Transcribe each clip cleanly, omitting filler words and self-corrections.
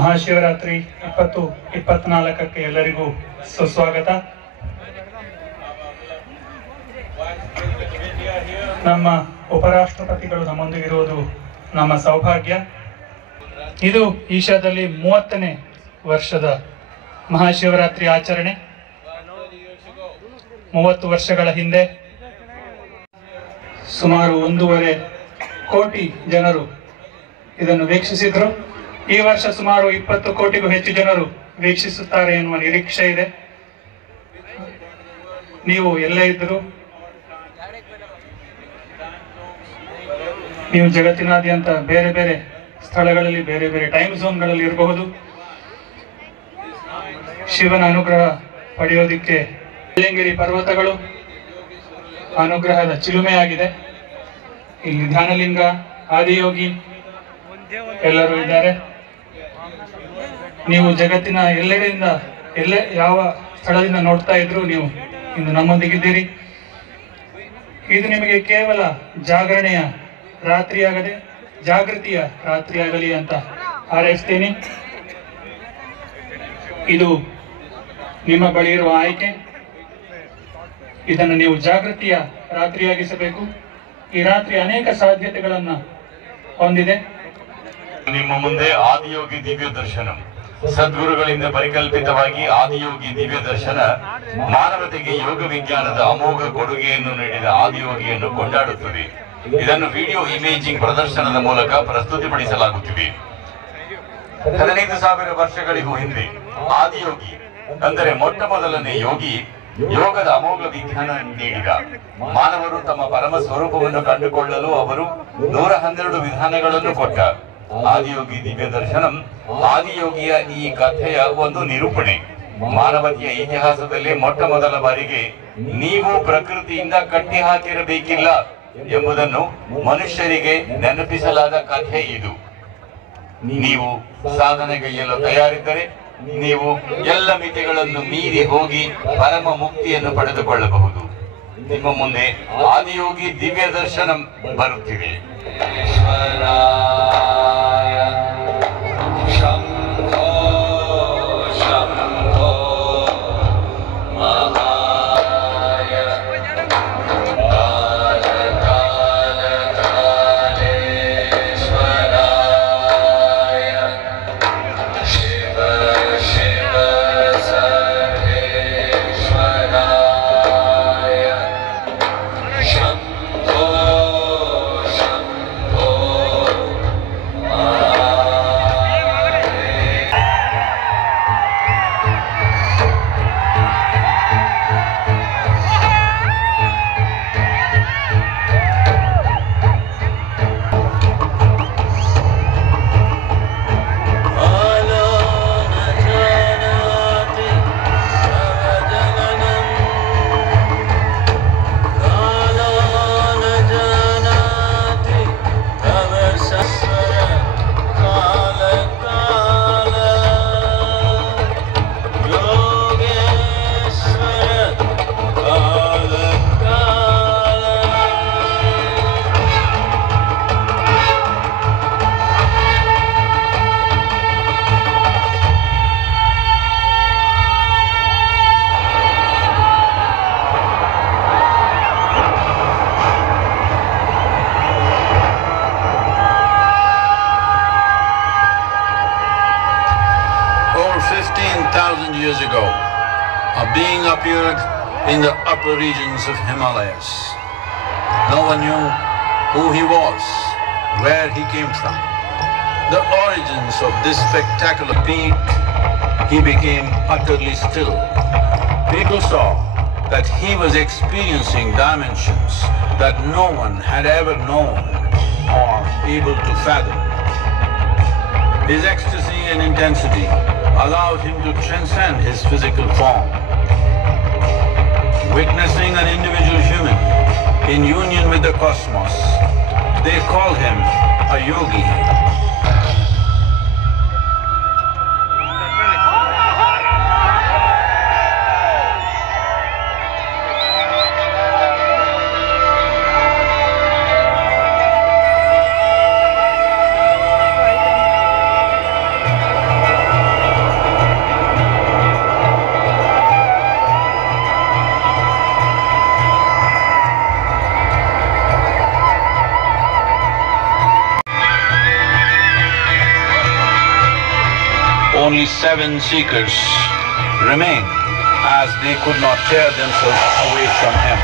ಮಹಾಶಿವರಾತ್ರಿ 2024ಕ್ಕೆ ಎಲ್ಲರಿಗೂ ಸುಸ್ವಾಗತ. ನಮ್ಮ ಉಪರಾಷ್ಟ್ರಪತಿಗಳು ನಮ್ಮೊಂದಿಗಿರುವುದು ನಮ್ಮ ಸೌಭಾಗ್ಯ. ಇದು ಈಶಾದಲ್ಲಿ 30ನೇ ವರ್ಷದ ಮಹಾಶಿವರಾತ್ರಿ ಆಚರಣೆ. 30 ವರ್ಷಗಳ ಹಿಂದೆ ಸುಮಾರು 1.5 ಕೋಟಿ ಜನರು ಇದನ್ನು ವೀಕ್ಷಿಸಿದ್ರು. ಈ ವರ್ಷ ಸುಮಾರು 20 ಕೋಟಿಗೂ ಹೆಚ್ಚು ಜನರು ವೀಕ್ಷಿಸುತ್ತಾರೆ ಎನ್ನುವ ನಿರೀಕ್ಷೆ ಇದೆ. ನೀವು ಎಲ್ಲೇ ಇದ್ದರೂ, ನೀವು ಜಗತ್ತಿನಾದ್ಯಂತ ಬೇರೆ ಬೇರೆ ಸ್ಥಳಗಳಲ್ಲಿ, ಬೇರೆ ಬೇರೆ ಟೈಮ್ ಝೋನ್ಗಳಲ್ಲಿ ಇರಬಹುದು. ಶಿವನ ಅನುಗ್ರಹ ಪಡೆಯೋದಿಕ್ಕೆ ಬೆಳ್ಳಂಗಿರಿ ಪರ್ವತಗಳು ಅನುಗ್ರಹದ ಚಿಲುಮೆಯಾಗಿದೆ. ಇಲ್ಲಿ ಧ್ಯಾನಲಿಂಗ, ಆದಿಯೋಗಿ ಎಲ್ಲರೂ ಇದ್ದಾರೆ. ನೀವು ಜಗತ್ತಿನ ಎಲ್ಲೆಡೆಯಿಂದ, ಯಾವ ಸ್ಥಳದಿಂದ ನೋಡ್ತಾ ಇದ್ರು ನೀವು ಇಂದು ನಮ್ಮೊಂದಿಗಿದ್ದೀರಿ. ಇದು ನಿಮಗೆ ಕೇವಲ ಜಾಗರಣೆಯ ರಾತ್ರಿಯಾಗದೆ ಜಾಗೃತಿಯ ರಾತ್ರಿಯಾಗಲಿ ಅಂತ ಹಾರೈಸ್ತೀನಿ. ಇದು ನಿಮ್ಮ ಬಳಿ ಇರುವ ಆಯ್ಕೆ. ಇದನ್ನು ನೀವು ಜಾಗೃತಿಯ ರಾತ್ರಿಯಾಗಿಸಬೇಕು. ಈ ರಾತ್ರಿ ಅನೇಕ ಸಾಧ್ಯತೆಗಳನ್ನು ಹೊಂದಿದೆ. ನಿಮ್ಮ ಮುಂದೆ ಆದಿಯೋಗಿ ದಿವ್ಯ ದರ್ಶನ, ಸದ್ಗುರುಗಳಿಂದ ಪರಿಕಲ್ಪಿತವಾಗಿ ಆದಿಯೋಗಿ ದಿವ್ಯ ದರ್ಶನ ಮಾನವತೆಗೆ ಯೋಗ ವಿಜ್ಞಾನದ ಅಮೋಘ ಕೊಡುಗೆಯನ್ನು ನೀಡಿದ ಆದಿಯೋಗಿಯನ್ನು ಕೊಂಡಾಡುತ್ತದೆ. ಇದನ್ನು ವಿಡಿಯೋ ಇಮೇಜಿಂಗ್ ಪ್ರದರ್ಶನದ ಮೂಲಕ ಪ್ರಸ್ತುತಿಪಡಿಸಲಾಗುತ್ತಿದೆ. 15,000 ವರ್ಷಗಳಿಗೂ ಹಿಂದೆ ಆದಿಯೋಗಿ ಅಂದರೆ ಮೊಟ್ಟ ಮೊದಲನೇ ಯೋಗಿ ಯೋಗದ ಅಮೋಘ ವಿಜ್ಞಾನ ನೀಡಿದ. ಮಾನವರು ತಮ್ಮ ಪರಮ ಸ್ವರೂಪವನ್ನು ಕಂಡುಕೊಳ್ಳಲು ಅವರು 112 ವಿಧಾನಗಳನ್ನು ಕೊಟ್ಟ. ಆದಿಯೋಗಿ ದಿವ್ಯ ದರ್ಶನಂ ಆದಿಯೋಗಿಯ ಈ ಕಥೆಯ ಒಂದು ನಿರೂಪಣೆ. ಮಾನವತೆಯ ಇತಿಹಾಸದಲ್ಲಿ ಮೊಟ್ಟ ಮೊದಲ ಬಾರಿಗೆ ನೀವು ಪ್ರಕೃತಿಯಿಂದ ಕಟ್ಟಿ ಹಾಕಿರಬೇಕಿಲ್ಲ ಎಂಬುದನ್ನು ಮನುಷ್ಯರಿಗೆ ನೆನಪಿಸಲಾದ ಕಥೆ ಇದು. ನೀವು ಸಾಧನೆಗೈಯಲು ತಯಾರಿದ್ದರೆ ನೀವು ಎಲ್ಲ ಮಿತಿಗಳನ್ನು ಮೀರಿ ಹೋಗಿ ಪರಮ ಮುಕ್ತಿಯನ್ನು ಪಡೆದುಕೊಳ್ಳಬಹುದು. ನಿಮ್ಮ ಮುಂದೆ ಆದಿಯೋಗಿ ದಿವ್ಯ ದರ್ಶನಂ ಬರುತ್ತಿದೆ. in the upper regions of Himalayas. No one knew who he was, where he came from. The origins of this spectacular peak, he became utterly still. People saw that he was experiencing dimensions that no one had ever known or able to fathom. His ecstasy and intensity allowed him to transcend his physical form. Witnessing an individual human in union with the cosmos, they called him a yogi. Only 7 seekers remained, as they could not tear themselves away from him.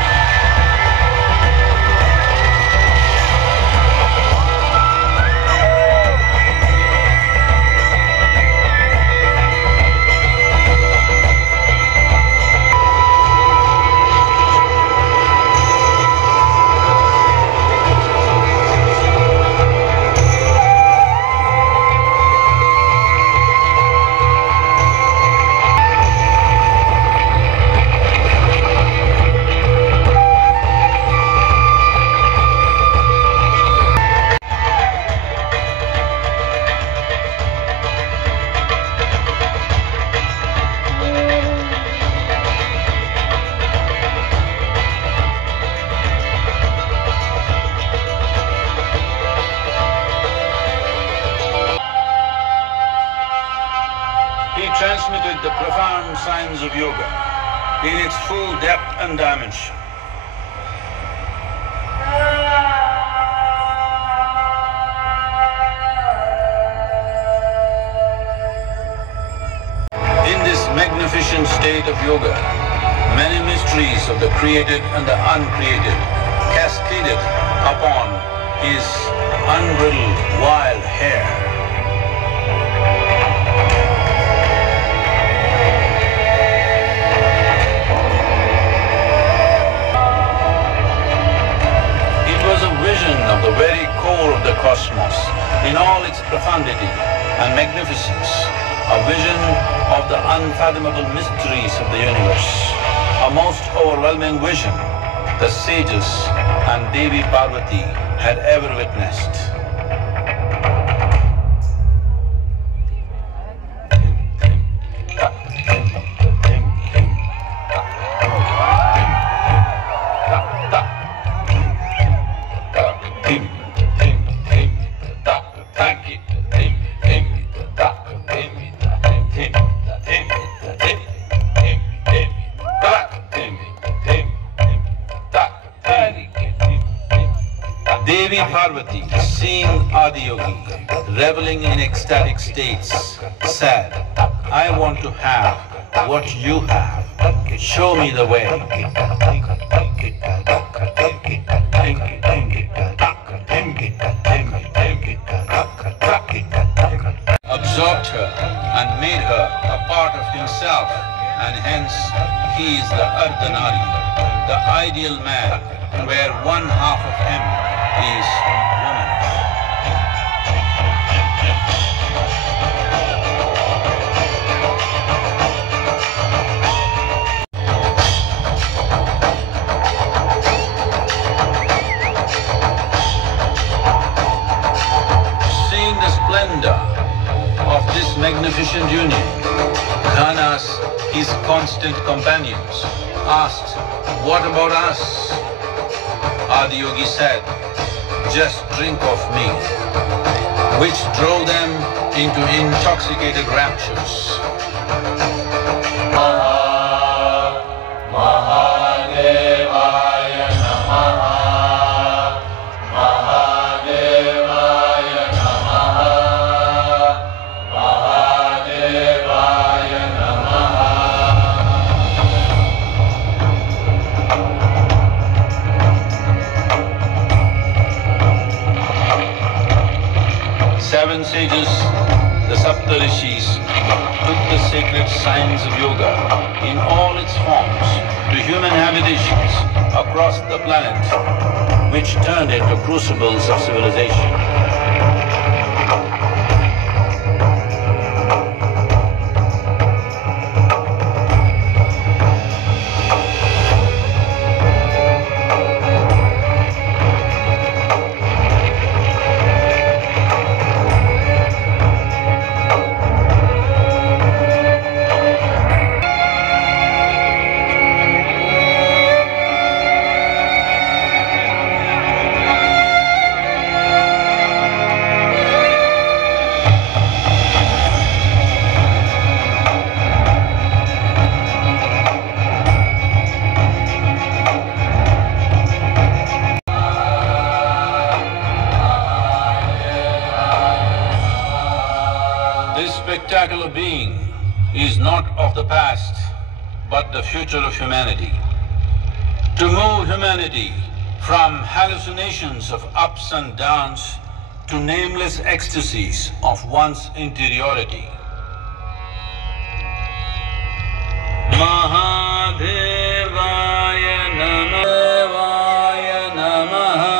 Transmitted the profound science of yoga in its full depth and dimension. In this magnificent state of yoga, many mysteries of the created and the uncreated cascaded upon his unbridled wild hair. Of the very core of the cosmos, in all its profundity and magnificence, a vision of the unfathomable mysteries of the universe, a most overwhelming vision the sages and Devi Parvati had ever witnessed. Devi Parvati, seeing Adiyogi reveling in ecstatic states, said, "I want to have what you have. Show me the way." Absorbed her and made her a part of himself, and hence he is the Ardhanari, the ideal man, where one half of him is woman. Seeing the splendor of this magnificent union, Ghanas, his constant companions, asked, "What about us?" Adiyogi said, "Just drink of me," which drove them into intoxicated raptures. 7 sages, the Saptarishis, took the sacred science of yoga in all its forms to human habitations across the planet, which turned into crucibles of civilization. This spectacular being is not of the past, but the future of humanity. To move humanity from hallucinations of ups and downs to nameless ecstasies of one's interiority. Mahadevaya Namah. Devaya Namah.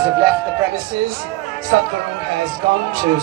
Have left the premises. Sadhguru has gone to